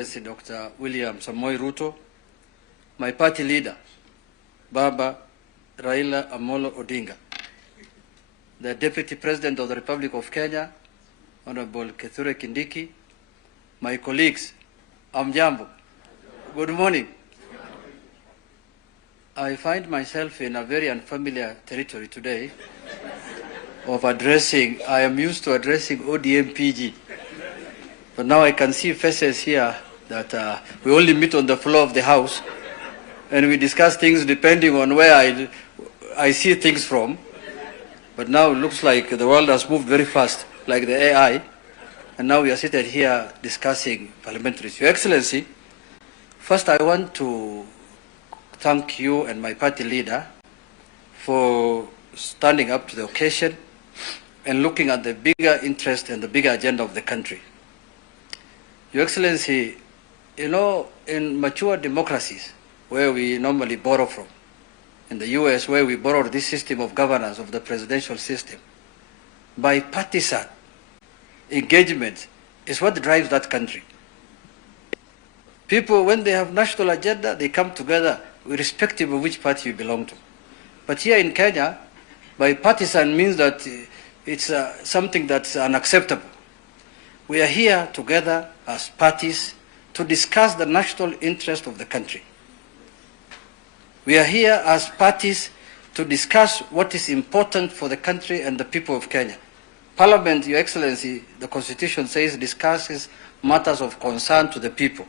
Dr. William Samoei Ruto, my party leader, Baba Raila Amolo Odinga, the Deputy President of the Republic of Kenya, Honorable Kithure Kindiki, my colleagues, Amjambo, good morning. I find myself in a very unfamiliar territory today of addressing, I am used to addressing ODM PG, but now I can see faces here that we only meet on the floor of the house and we discuss things depending on where I see things from. But now it looks like the world has moved very fast, like the AI, and now we are seated here discussing parliamentary. Your Excellency, first I want to thank you and my party leader for standing up to the occasion and looking at the bigger interest and the bigger agenda of the country. Your Excellency, you know, in mature democracies where we normally borrow from, in the US where we borrowed this system of governance of the presidential system, bipartisan engagement is what drives that country. People, when they have national agenda, they come together irrespective of which party you belong to. But here in Kenya, bipartisan means that it's something that's unacceptable. We are here together as parties to discuss the national interest of the country. We are here as parties to discuss what is important for the country and the people of Kenya. Parliament, Your Excellency, the Constitution says, discusses matters of concern to the people.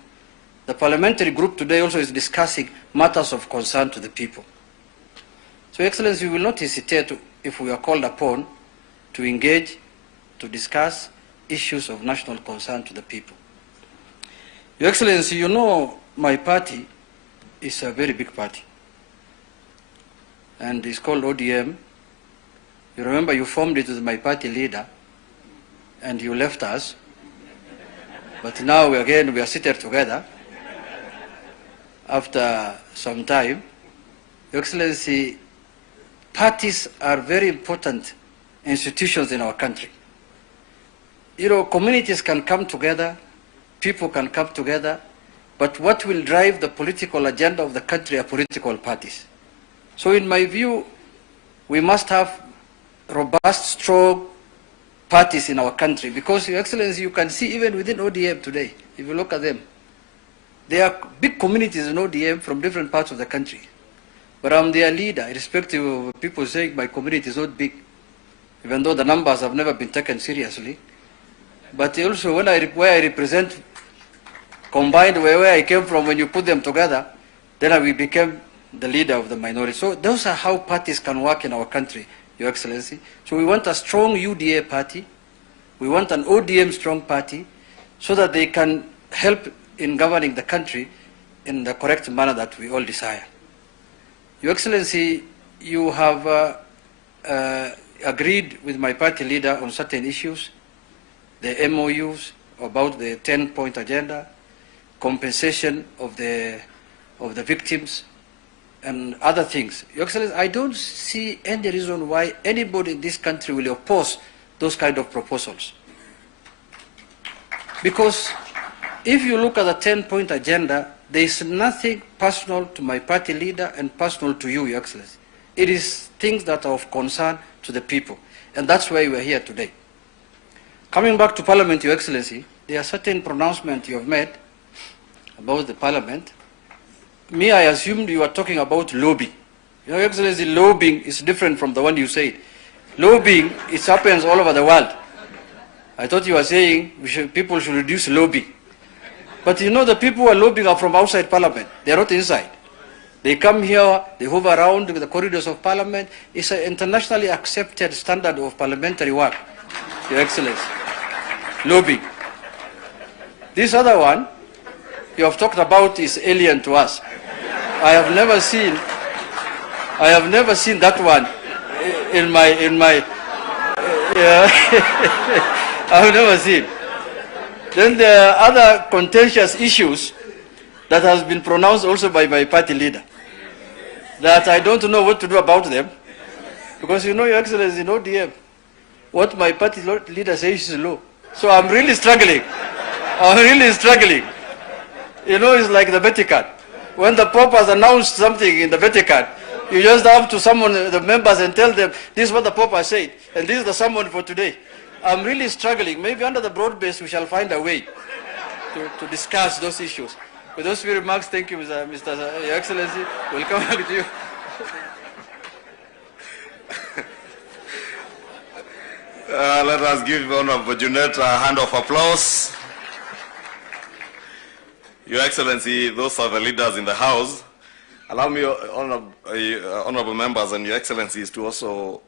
The parliamentary group today also is discussing matters of concern to the people. So, Your Excellency, we will not hesitate if we are called upon to engage, to discuss issues of national concern to the people. Your Excellency, you know my party is a very big party, and it's called ODM. You remember you formed it with my party leader, and you left us, but now we are seated together after some time. Your Excellency, parties are very important institutions in our country. You know, communities can come together, people can come together, but what will drive the political agenda of the country are political parties. So in my view, we must have robust, strong parties in our country, because, Your Excellency, you can see even within ODM today, if you look at them, there are big communities in ODM from different parts of the country. But I'm their leader, irrespective of people saying my community is not big, even though the numbers have never been taken seriously. But also where I represent, combined where I came from, when you put them together, then we became the leader of the minority. So those are how parties can work in our country, Your Excellency. So we want a strong UDA party. We want an ODM strong party so that they can help in governing the country in the correct manner that we all desire. Your Excellency, you have agreed with my party leader on certain issues, the MOUs about the 10-point agenda, compensation of the victims, and other things. Your Excellency, I don't see any reason why anybody in this country will oppose those kind of proposals. Because if you look at the 10-point agenda, there is nothing personal to my party leader and personal to you, Your Excellency. It is things that are of concern to the people, and that's why we are here today. Coming back to Parliament, Your Excellency, there are certain pronouncements you have made about the Parliament. Me, I assumed you were talking about lobbying. Your Excellency, lobbying is different from the one you said. Lobbying, it happens all over the world. I thought you were saying people should reduce lobbying. But you know, the people who are lobbying are from outside Parliament. They are not inside. They come here, they hover around the corridors of Parliament. It's an internationally accepted standard of parliamentary work, Your Excellency. Lobbying. This other one you have talked about is alien to us. I have never seen that one in my I have never seen. Then there are other contentious issues that has been pronounced also by my party leader, that I don't know what to do about them, because you know, Your Excellency, in ODM, what my party leader says is law. So I'm really struggling. You know, it's like the Vatican. When the Pope has announced something in the Vatican, you just have to summon the members and tell them, this is what the Pope has said, and this is the summon for today. I'm really struggling. Maybe under the broad base, we shall find a way to discuss those issues. With those few remarks, thank you, Mr. Your Excellency. We'll come back to you. Let us give Honorable Junet a hand of applause. Your Excellency, those are the leaders in the House. Allow me, honorable members and Your Excellencies, to also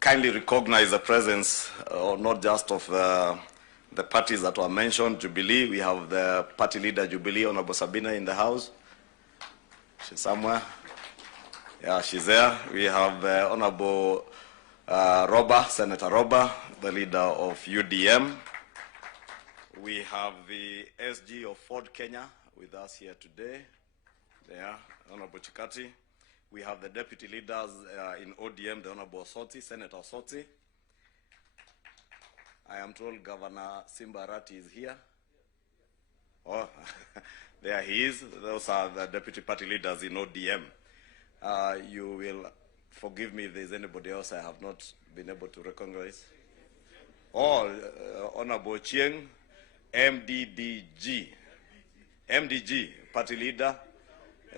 kindly recognize the presence, not just of the parties that were mentioned. Jubilee, we have the party leader Jubilee, Honorable Sabina, in the House. She's somewhere. Yeah, she's there. We have Honorable Roba, Senator Roba, the leader of UDM. We have the SG of Ford Kenya with us here today. There, Honorable Chikati. We have the deputy leaders in ODM, the Honorable Soti, Senator Soti. I am told Governor Simbarati is here. Oh, there he is. Those are the deputy party leaders in ODM. You will forgive me if there's anybody else I have not been able to recognize. Oh, Honorable Chieng, MDDG, party leader.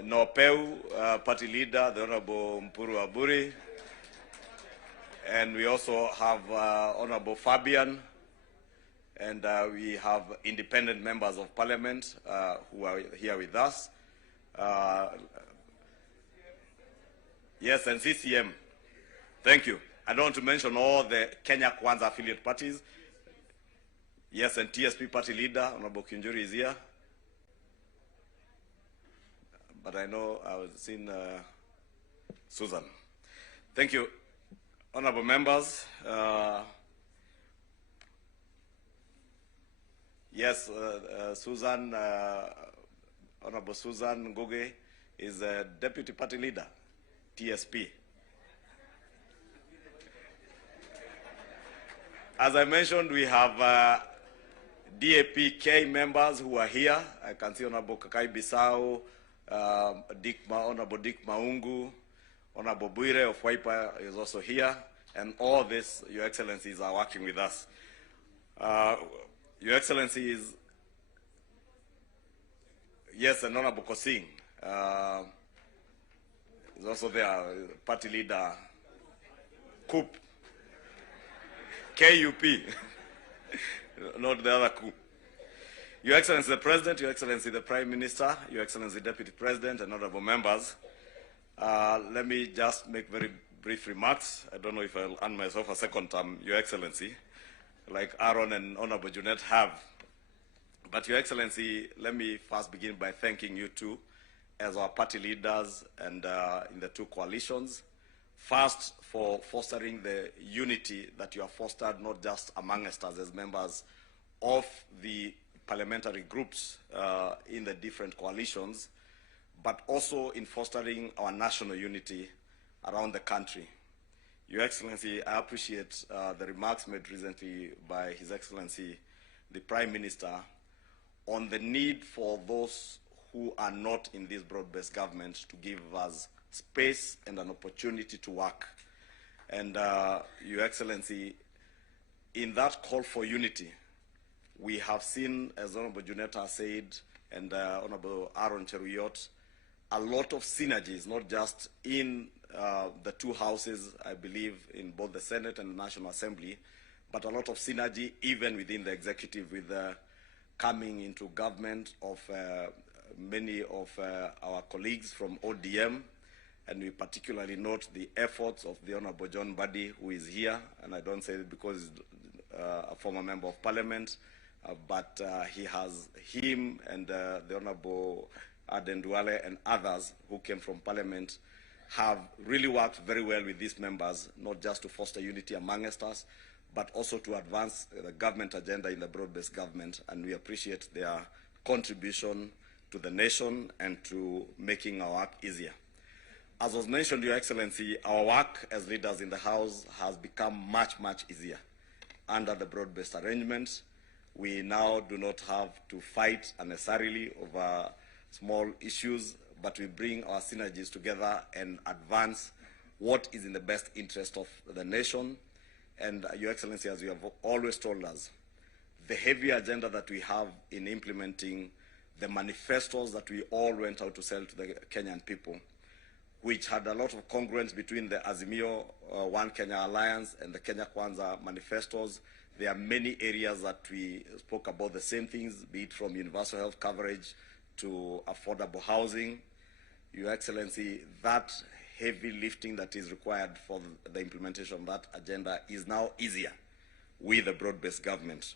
Nopeu, party leader, the Honorable Mpuru Aburi. And we also have Honorable Fabian. And we have independent members of parliament who are here with us. Yes, and CCM. Thank you. I don't want to mention all the Kenya Kwanza affiliate parties. Yes, and TSP party leader, Honorable Kinjuri, is here. But I know I was seeing Susan. Thank you, honorable members. Yes, Susan, Honorable Susan Ngugi is a deputy party leader, TSP. As I mentioned, we have DAPK members who are here. I can see Honorable Kakai Bisau, Honorable Dick Maungu, Honorable Buire of Waipa is also here, and all this, Your Excellencies, are working with us. Your Excellencies, yes, and Honorable Kosing is also there, party leader, KUP, KUP, not the other KUP. Your Excellency the President, Your Excellency the Prime Minister, Your Excellency Deputy President, and honorable members, let me just make very brief remarks. I don't know if I'll earn myself a second term, Your Excellency, like Aaron and Honorable Junet have. But Your Excellency, let me first begin by thanking you two as our party leaders and in the two coalitions. First, for fostering the unity that you have fostered, not just among us as members of the parliamentary groups in the different coalitions, but also in fostering our national unity around the country. Your Excellency, I appreciate the remarks made recently by His Excellency, the Prime Minister, on the need for those who are not in this broad-based government to give us space and an opportunity to work. And Your Excellency, in that call for unity, we have seen, as Honorable Juneta said, and Honorable Aaron Cheruyot, a lot of synergies, not just in the two houses, I believe, in both the Senate and the National Assembly, but a lot of synergy even within the executive with coming into government of many of our colleagues from ODM, and we particularly note the efforts of the Honorable John Buddy, who is here, and I don't say it because he's a former member of Parliament, but he has him and the Honorable Aden Duale and others who came from Parliament have really worked very well with these members, not just to foster unity amongst us, but also to advance the government agenda in the broad-based government, and we appreciate their contribution to the nation and to making our work easier. As was mentioned, Your Excellency, our work as leaders in the House has become much, much easier under the broad-based arrangements. We now do not have to fight unnecessarily over small issues, but we bring our synergies together and advance what is in the best interest of the nation. And Your Excellency, as you have always told us, the heavy agenda that we have in implementing the manifestos that we all went out to sell to the Kenyan people, which had a lot of congruence between the Azimio One Kenya Alliance and the Kenya Kwanza manifestos. There are many areas that we spoke about the same things, be it from universal health coverage to affordable housing. Your Excellency, that heavy lifting that is required for the implementation of that agenda is now easier with a broad-based government.